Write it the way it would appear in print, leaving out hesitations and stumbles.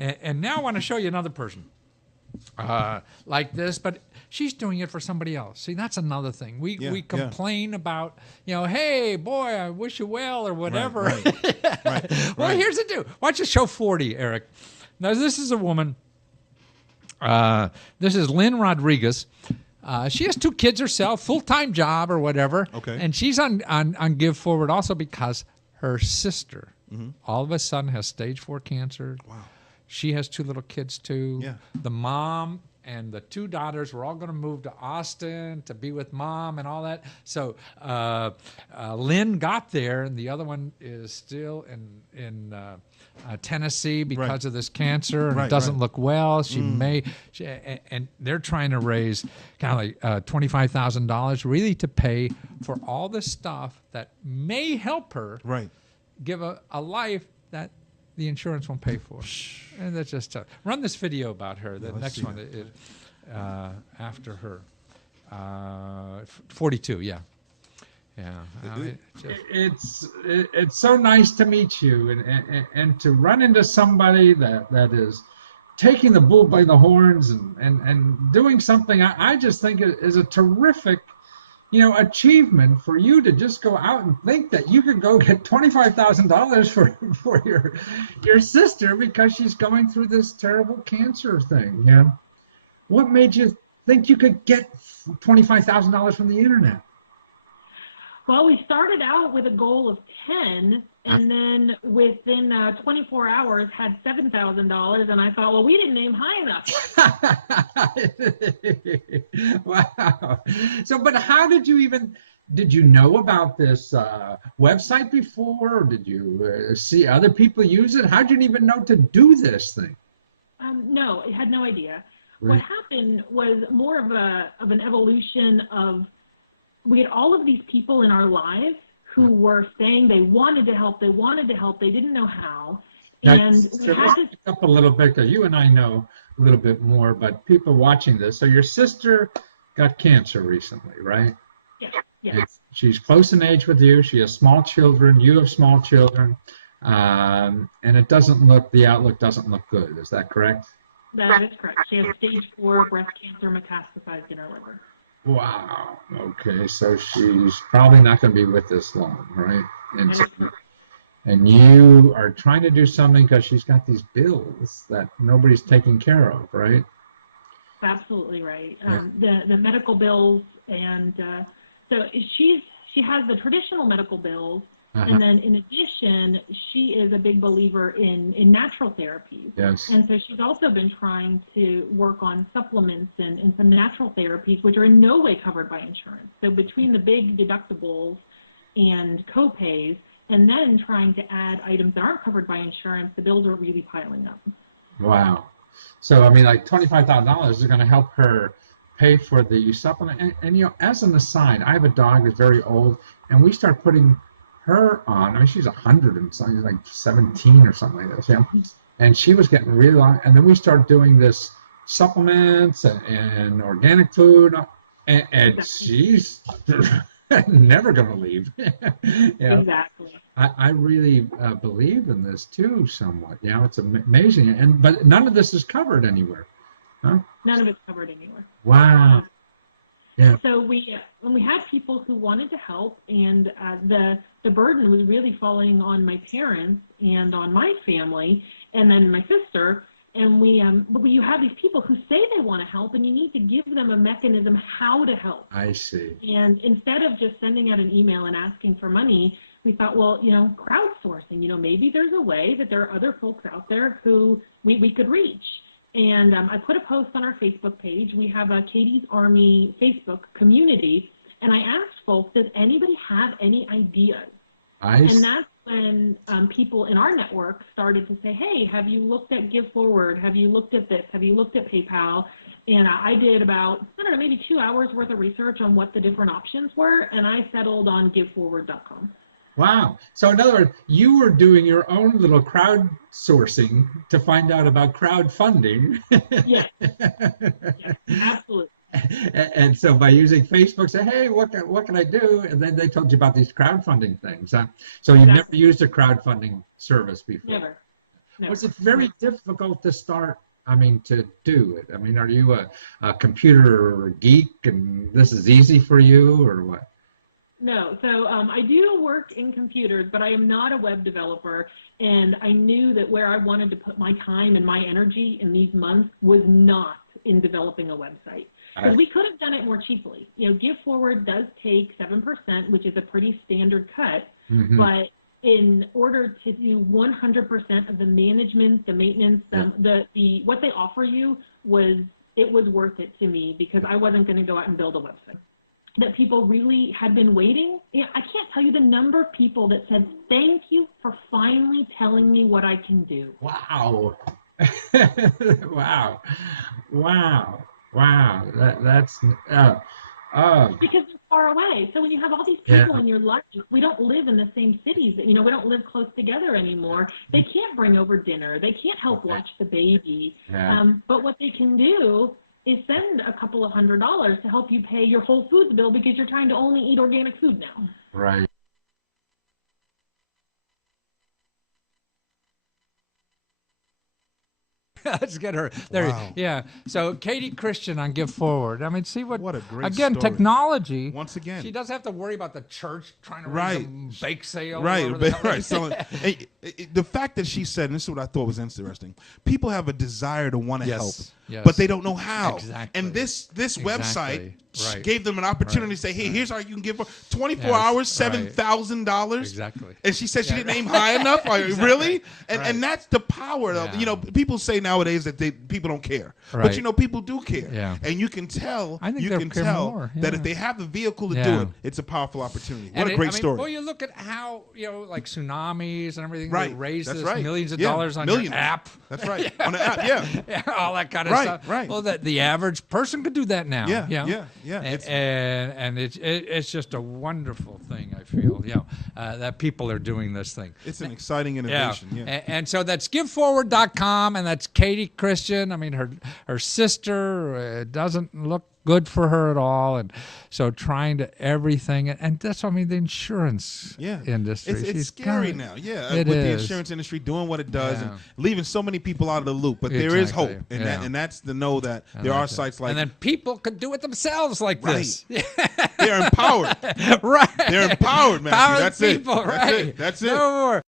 And now I want to show you another person like this, but she's doing it for somebody else. See, that's another thing. We complain about, hey, boy, I wish you well or whatever. Right. Well, here's the deal. Why don't you show 40, Eric? Now, this is a woman. This is Lynn Rodriguez. She has 2 kids herself, full-time job or whatever. Okay. And she's on Give Forward also because her sister all of a sudden has stage 4 cancer. Wow. She has 2 little kids too. Yeah. The mom and the 2 daughters were all going to move to Austin to be with mom and all that. So Lynn got there, and the other one is still in Tennessee because of this cancer, and it doesn't look well. And they're trying to raise kind of like $25,000 really to pay for all the stuff that may help her give a life that the insurance won't pay for. And that's just tough. Run this video about her. The next one is after her. 42, yeah. It's so nice to meet you and to run into somebody that is taking the bull by the horns and doing something I just think is a terrific achievement for you to just go out and think that you could go get $25,000 for your sister because she's going through this terrible cancer thing. Yeah. What made you think you could get $25,000 from the internet? Well, we started out with a goal of 10, and then within 24 hours had $7,000, and I thought, well, we didn't aim high enough. Wow. So, but how did you know about this website before? Or did you see other people use it? How did you even know to do this thing? No, I had no idea. What happened was more of an evolution of, we had all of these people in our lives who were saying they wanted to help, they didn't know how. And we had to up a little bit, because you and I know a little bit more, but people watching this. So your sister got cancer recently, right? Yeah. She's close in age with you. She has small children. You have small children. And the outlook doesn't look good. Is that correct? That is correct. She has stage 4 breast cancer metastasized in her liver. Wow. Okay, so she's probably not going to be with us long, right? That is correct. And you are trying to do something because she's got these bills that nobody's taking care of, right? Absolutely right. The medical bills, and so she has the traditional medical bills, and then in addition, she is a big believer in natural therapies. Yes. And so she's also been trying to work on supplements and some natural therapies, which are in no way covered by insurance. So between the big deductibles and co-pays, and then trying to add items that aren't covered by insurance, the bills are really piling up. Wow. So, I mean, like $25,000 is going to help her pay for the supplement. And as an aside, I have a dog that's very old, and we start putting her on. I mean, she's 100 and something, like 17 or something like this. Yeah. And she was getting really long. And then we started doing this supplements and organic food, and exactly. She's never going to leave. Exactly. I really believe in this too, somewhat. It's amazing. But none of this is covered anywhere. Huh? None of it's covered anywhere. Wow. Yeah. So when we had people who wanted to help, and the burden was really falling on my parents and on my family, and then my sister. And but you have these people who say they want to help, and you need to give them a mechanism how to help. I see. And instead of just sending out an email and asking for money, we thought, well, crowdsourcing. Maybe there's a way that there are other folks out there who we could reach. And I put a post on our Facebook page. We have a Katie's Army Facebook community, and I asked folks, does anybody have any ideas? And that's when people in our network started to say, hey, have you looked at Give Forward? Have you looked at this? Have you looked at PayPal? And I did about, maybe 2 hours worth of research on what the different options were, and I settled on giveforward.com. Wow. So in other words, you were doing your own little crowdsourcing to find out about crowdfunding. Yes, absolutely. And so by using Facebook, say, hey, what can I do? And then they told you about these crowdfunding things. Huh? So you've never used a crowdfunding service before? Never. never. Was it very difficult to start? I mean, to do it. I mean, are you a computer geek and this is easy for you, or what? No, so I do work in computers, but I am not a web developer, and I knew that where I wanted to put my time and my energy in these months was not in developing a website, because we could have done it more cheaply. You know, Give Forward does take 7%, which is a pretty standard cut, but in order to do 100% of the management, the maintenance, the what they offer you it was worth it to me, because I wasn't going to go out and build a website. That people really had been waiting. You know, I can't tell you the number of people that said, "Thank you for finally telling me what I can do." Wow. Wow. Wow. Wow. That's because they're far away. So when you have all these people in your life, we don't live in the same cities. You know, we don't live close together anymore. They can't bring over dinner. They can't help watch the baby. But what they can do is send a couple of $100s to help you pay your Whole Foods bill, because you're trying to only eat organic food now. Right. Let's get her there. Wow. Yeah. So Katie Christian on Give Forward. I mean, see what a great again story. Technology. Once again, she doesn't have to worry about the church trying to Right. run some bake sale. right, or whatever the right. So, the fact that she said, and this is what I thought was interesting, people have a desire to want to help, but they don't know how. Exactly. And this website Right. gave them an opportunity to say, "Hey, here's how you can give for 24 hours, $7,000." Exactly. And she said she didn't aim high enough. Really? And that's the power of, you know, people say nowadays that people don't care. But you know, people do care. Yeah. And you can tell I think you they'll can care tell more. that Yeah. if they have the vehicle to do it, it's a powerful opportunity. What a great story. Well, you look at how, you know, like tsunamis and everything, Right. they raise That's this right. millions of Yeah. dollars on Millions. your app. That's right. On the app, yeah. All that kind of stuff. Right. Well, that the average person could do that now. Yeah, you know? yeah. And it's just a wonderful thing, I feel, you know, that people are doing this thing. It's an exciting innovation. Yeah. And so that's giveforward.com, and that's Katie Christian. I mean, her sister doesn't look good for her at all, and so trying to everything, and that's what I mean, the insurance industry. It's scary now, with the insurance industry doing what it does and leaving so many people out of the loop. But there is hope, and that's to know that there are sites like, and then people could do it themselves like this. They're empowered. Right. They're empowered, man. That's people, it. Right. That's it. No more.